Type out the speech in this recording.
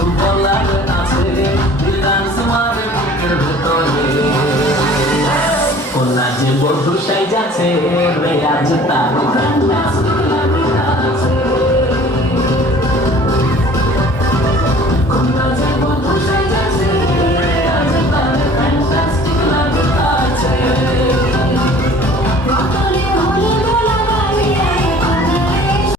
কিছু বলার আছে দিলাম তোমার বুকের ভেতরে কোনা যে বন্ধু সাই যাচ্ছে রে আজ তার